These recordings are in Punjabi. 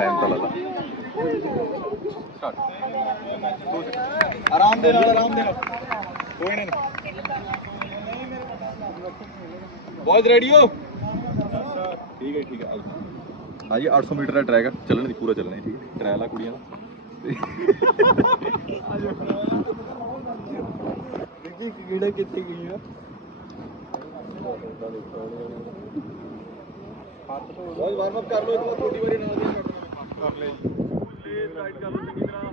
टाइम तो लगा आराम दे लो आराम दे, कोई ने ने। दे दा दा दा। लो कोई नहीं बॉयज रेडी हो ठीक है ठीक है हाँ जी 800 मीटर का ट्रैक है चलने नहीं पूरा चलना है ठीक है ट्रैक है कुड़िया ਕਰ ਲਿਆ ਜੀ ਲੇ ਸਾਈਡ ਕਰ ਲਓ ਚੰਗੀ ਤਰ੍ਹਾਂ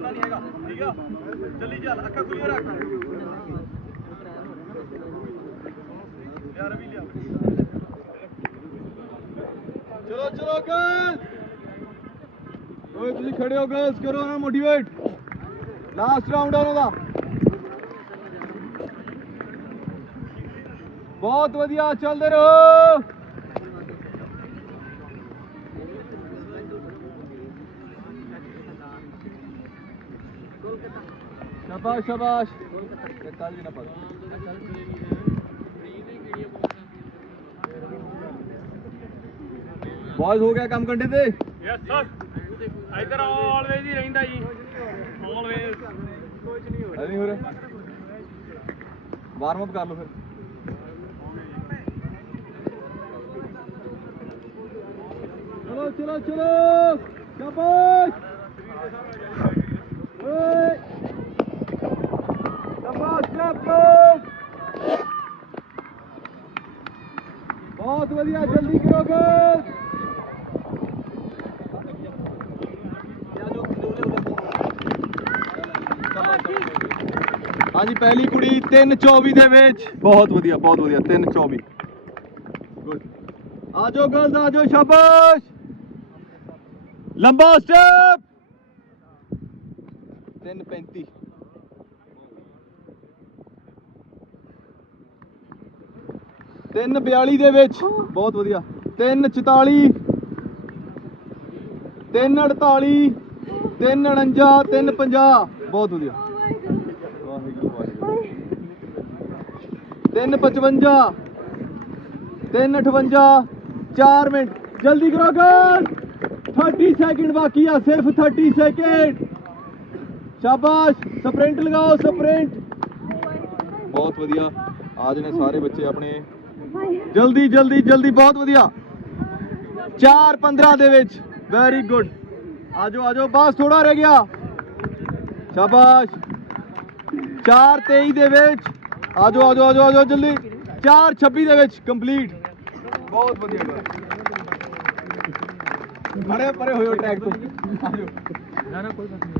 ਕਰਨਾ ਨਹੀਂ ਹੈਗਾ ਠੀਕ ਆ ਚੱਲੀ ਜਾ ਅੱਖਾਂ ਖੁੱਲੀਆਂ ਰੱਖ ਚਲੋ ਚਲੋ ਗਰਲਸ ਓਏ ਤੁਸੀਂ ਖੜੇ ਹੋ ਗਰਲਸ ਕਰੋ ਨਾ ਮੋਟੀਵੇਟ ਲਾਸਟ ਰਾਉਂਡ ਆ ਉਹਦਾ ਬਹੁਤ ਵਧੀਆ ਚੱਲਦੇ ਰਹੋ ਸ਼ਾਬਾਸ਼ ਸ਼ਾਬਾਸ਼ ਕੱਲ ਵੀ ਨਾ ਪਾ ਬਾਇਸ ਹੋ ਗਿਆ ਕੰਮ ਕੰਡੇ ਤੇ ਯੈਸ ਸਰ ਇਧਰ ਆਲਵੇਜ ਹੀ ਰਹਿੰਦਾ ਜੀ ਆਲਵੇਜ ਕੁਝ ਨਹੀਂ ਹੋ ਰਿਹਾ ਵਾਰਮ ਅਪ ਕਰ ਲਓ ਫਿਰ ਚਲੋ ਚਲੋ ਚਲੋ ਕਬੂਤ ਓਏ ਬਹੁਤ ਵਧੀਆ ਜਲਦੀ ਕਰੋ ਕਰੋਗੇ ਹਾਂਜੀ ਪਹਿਲੀ ਕੁੜੀ 3 24 ਦੇ ਵਿੱਚ ਬਹੁਤ ਵਧੀਆ ਬਹੁਤ ਵਧੀਆ 3 24 ਆਜੋ ਗਰਲਸ ਆਜੋ ਸ਼ਾਬਾਸ਼ ਲੰਬਾ ਸਟੈਪ 3 35 342 ਦੇ ਵਿੱਚ ਬਹੁਤ ਵਧੀਆ 344 348 349 ਬਹੁਤ ਵਧੀਆ ਵਾਹਿਗੁਰੂ 355 358 4 ਮਿੰਟ ਜਲਦੀ ਕਰੋ ਗੋਲ 30 ਸੈਕਿੰਡ ਬਾਕੀ ਆ ਸਿਰਫ 30 ਸੈਕਿੰਡ ਸ਼ਾਬਾਸ਼ ਸਪ੍ਰਿੰਟ ਲਗਾਓ ਸਪ੍ਰਿੰਟ ਬਹੁਤ ਵਧੀਆ ਆਜ ਨੇ ਸਾਰੇ ਬੱਚੇ ਆਪਣੇ ਜਲਦੀ ਜਲਦੀ ਜਲਦੀ ਬਹੁਤ ਵਧੀਆ 4-15 ਦੇ ਵਿੱਚ ਵੈਰੀ ਗੁੱਡ ਆਜੋ ਆਜੋ ਬਸ ਥੋੜਾ ਰਹਿ ਗਿਆ ਸ਼ਾਬਾਸ਼ 4 4-23 ਦੇ ਵਿੱਚ ਆਜੋ ਆਜੋ ਆਜੋ ਆਜੋ ਜਲਦੀ 4-26 ਦੇ ਵਿੱਚ ਕੰਪਲੀਟ ਬਹੁਤ ਵਧੀਆ ਬਸ ਅਰੇ ਪਰੇ ਹੋਇਓ ਟਰੈਕ ਤੋਂ ਆਜੋ ਨਾ ਨਾ ਕੋਈ ਨਹੀਂ